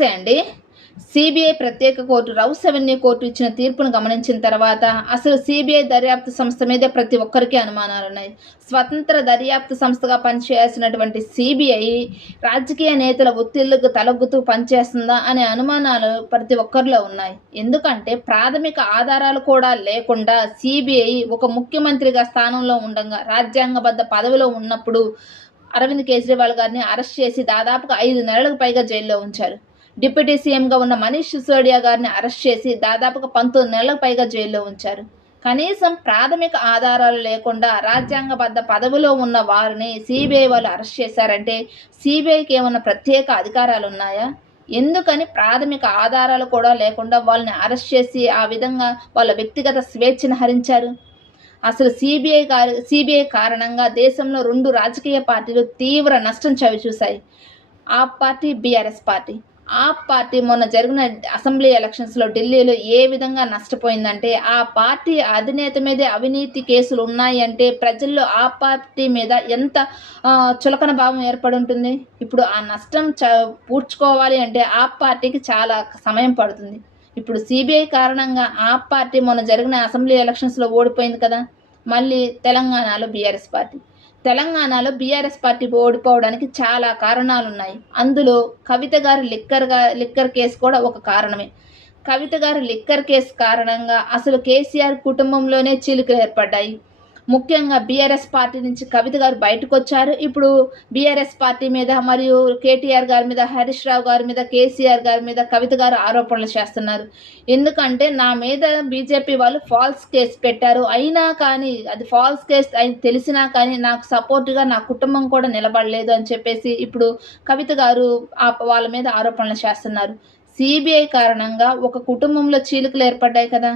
నమస్తే అండి. సిబిఐ ప్రత్యేక కోర్టు రౌస్ అవెన్యూ కోర్టు ఇచ్చిన తీర్పును గమనించిన తర్వాత అసలు సిబిఐ దర్యాప్తు సంస్థ మీదే ప్రతి ఒక్కరికి అనుమానాలున్నాయి. స్వతంత్ర దర్యాప్తు సంస్థగా పనిచేయాల్సినటువంటి సిబిఐ రాజకీయ నేతల ఒత్తిళ్లకు తలొగ్గుతూ పనిచేస్తుందా అనే అనుమానాలు ప్రతి ఒక్కరిలో ఉన్నాయి. ఎందుకంటే ప్రాథమిక ఆధారాలు కూడా లేకుండా సిబిఐ ఒక ముఖ్యమంత్రిగా స్థానంలో ఉండగా రాజ్యాంగబద్ధ పదవిలో ఉన్నప్పుడు అరవింద్ కేజ్రీవాల్ గారిని అరెస్ట్ చేసి దాదాపుగా 5 నెలలకు పైగా జైల్లో ఉంచారు. డిప్యూటీ సీఎంగా ఉన్న మనీష్ సిసోడియా గారిని అరెస్ట్ చేసి దాదాపుగా 19 నెలలకు పైగా జైల్లో ఉంచారు. కనీసం ప్రాథమిక ఆధారాలు లేకుండా రాజ్యాంగబద్ధ పదవిలో ఉన్న వారిని సిబిఐ వాళ్ళు అరెస్ట్ చేశారంటే సిబిఐకి ఏమన్నా ప్రత్యేక అధికారాలు ఉన్నాయా? ఎందుకని ప్రాథమిక ఆధారాలు కూడా లేకుండా వాళ్ళని అరెస్ట్ చేసి ఆ విధంగా వాళ్ళ వ్యక్తిగత స్వేచ్ఛను హరించారు? అసలు సిబిఐ కారణంగా దేశంలో 2 రాజకీయ పార్టీలు తీవ్ర నష్టం చవిచూశాయి. ఆప్ పార్టీ, బీఆర్ఎస్ పార్టీ. ఆప్ పార్టీ మొన్న జరిగిన అసెంబ్లీ ఎలక్షన్స్లో ఢిల్లీలో ఏ విధంగా నష్టపోయిందంటే ఆ పార్టీ అధినేత మీదే అవినీతి కేసులు ఉన్నాయి అంటే ప్రజల్లో ఆ పార్టీ మీద ఎంత చులకన భావం ఏర్పడి ఉంటుంది. ఇప్పుడు ఆ నష్టం పూడ్చుకోవాలి అంటే ఆ పార్టీకి చాలా సమయం పడుతుంది. ఇప్పుడు సిబిఐ కారణంగా ఆప్ పార్టీ మొన్న జరిగిన అసెంబ్లీ ఎలక్షన్స్లో ఓడిపోయింది కదా. మళ్ళీ తెలంగాణలో బీఆర్ఎస్ పార్టీ ఓడిపోవడానికి చాలా కారణాలున్నాయి. అందులో కవిత గారి లిక్కర్ కేసు కూడా ఒక కారణమే. కవిత గారి లిక్కర్ కేసు కారణంగా అసలు కేసీఆర్ కుటుంబంలోనే చీలికలు ఏర్పడ్డాయి. ముఖ్యంగా బీఆర్ఎస్ పార్టీ నుంచి కవిత గారు బయటకు వచ్చారు. ఇప్పుడు బీఆర్ఎస్ పార్టీ మీద మరియు కేటీఆర్ గారి మీద, హరీష్ రావు గారి మీద, కేసీఆర్ గారి మీద కవిత గారు ఆరోపణలు చేస్తున్నారు. ఎందుకంటే నా మీద బీజేపీ వాళ్ళు ఫాల్స్ కేసు పెట్టారు, అయినా కానీ అది ఫాల్స్ కేసు అని తెలిసినా కానీ నాకు సపోర్ట్గా నా కుటుంబం కూడా నిలబడలేదు అని చెప్పేసి ఇప్పుడు కవిత గారు వాళ్ళ మీద ఆరోపణలు చేస్తున్నారు. సిబిఐ కారణంగా ఒక కుటుంబంలో చీలికలు ఏర్పడ్డాయి కదా.